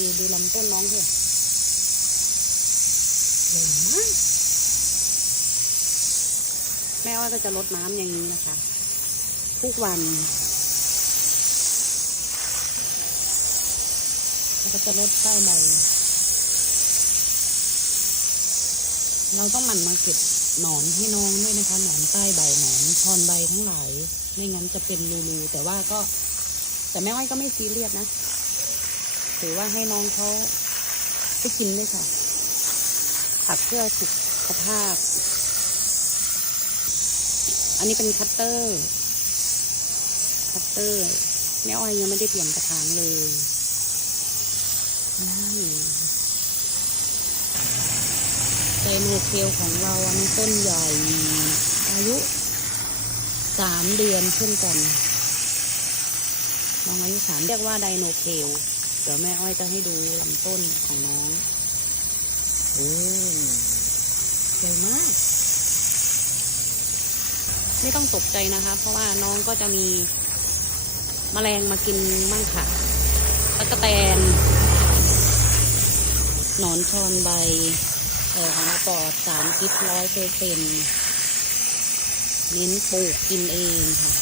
ือดูลำต้นน้องเถอะใหญ่มากแม่อ้อยก็จะลดน้ำอย่างนี้นะคะ ทุกวันแล้วก็จะลดใต้ใบเราต้องหมั่นมาเก็บหนอนให้น้องด้วยนะคะ หนอนใต้ใบหนอนทอนใบทั้งหลาย ไม่งั้นจะเป็นรูๆแต่ว่าก็ แต่แม่อ้อยก็ไม่ซีเรียสนะ ถือว่าให้น้องเขาได้กินด้วยค่ะ ผักเพื่อสุขภาพ อันนี้เป็นคัตเตอร์ คัตเตอร์แม่อ้อยยังไม่ได้เปลี่ยนกระถางเลยนี่ไดโนเคลของเราอันนี้ต้นใหญ่ อายุสามเดือนเช่นกันน้องอายุสามเรียกว่าไดโนเคล เดี๋ยวแม่อ้อยจะให้ดูลำต้นของน้องโอ้ใหญ่มาก ไม่ต้องตกใจนะคะ เพราะว่าน้องก็จะมีแมลงมากินมั่งค่ะตะกะแตน หนอนทอนใบ เออของเราปลอดสารพิษร้อยเปอร์เซ็นเน้นปลูกกินเองค่ะ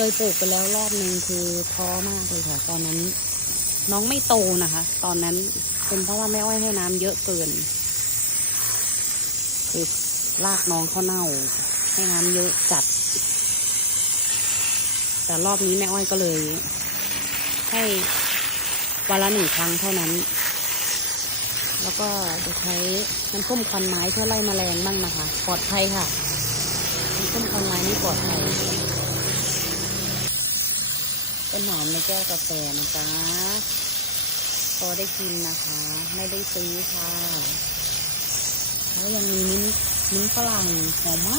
เคยปลูกไปแล้วรอบหนึ่งคือท้อมากเลยค่ะ ตอนนั้น น้องไม่โตนะคะ ตอนนั้นเป็นเพราะว่าแม่อ้อยให้น้ำเยอะเกิน คือรากน้องเขาเน่า ให้น้ำเยอะจัด แต่รอบนี้แม่อ้อยก็เลย ให้วันละหนึ่งครั้งเท่านั้น แล้วก็จะใช้น้ำส้มควันไม้เพื่อไล่แมลงบ้างนะคะ ปลอดภัยค่ะน้ำส้มควันไม้นี่ปลอดภัย ต้นหอมในแก้วกาแฟนะจ๊ะพอได้กินนะคะ ไม่ได้ซื้อค่ะ แล้วยังมีมิ้นมิ้นฝรั่งหอมม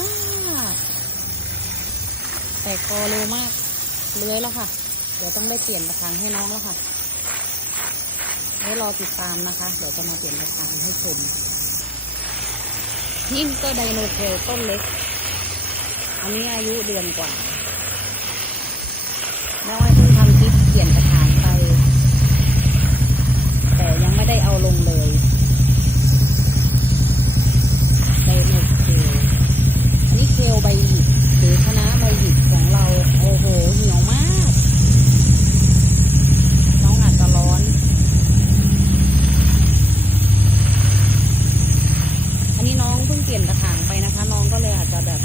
าก แต่คอเร็วมากเลื้อยแล้วค่ะ เดี๋ยวต้องได้เปลี่ยนกระถางให้น้องแล้วค่ะไว้รอติดตามนะคะ เดี๋ยวจะมาเปลี่ยนกระถางให้ชมนี่ก็ไดโนเทลต้นเล็ก อันนี้อายุเดือนกว่า แม่อ้อยเพิ่งทำคลิปเปลี่ยนกระถางไป แต่ยังไม่ได้เอาลงเลยไดโนเคลอันนี้เคลใบหยิกหรือคณะใบหยิกของเรา โอ้โหเหนียวมาก น้องอาจจะร้อนอันนี้น้องเพิ่งเปลี่ยนกระถางไปนะคะ น้องก็เลยอาจจะแบบ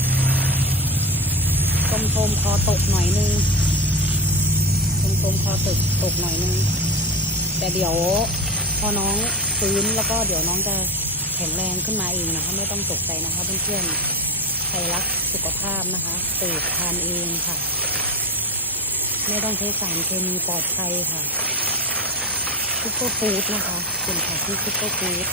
ชมๆคอตกหน่อยนึง ตรงๆคอตึกตกหน่อยนึงแต่เดี๋ยวพอน้องฟื้นแล้วก็เดี๋ยวน้องจะแข็งแรงขึ้นมาเองนะคะ ไม่ต้องตกใจนะคะเพื่อนๆใครรักสุขภาพนะคะปลูกทานเองค่ะ ไม่ต้องใช้สารเคมีปลอดภัยค่ะซุปเปอร์ฟู้ดนะคะเป็นผักที่ซุปเปอร์ฟู้ด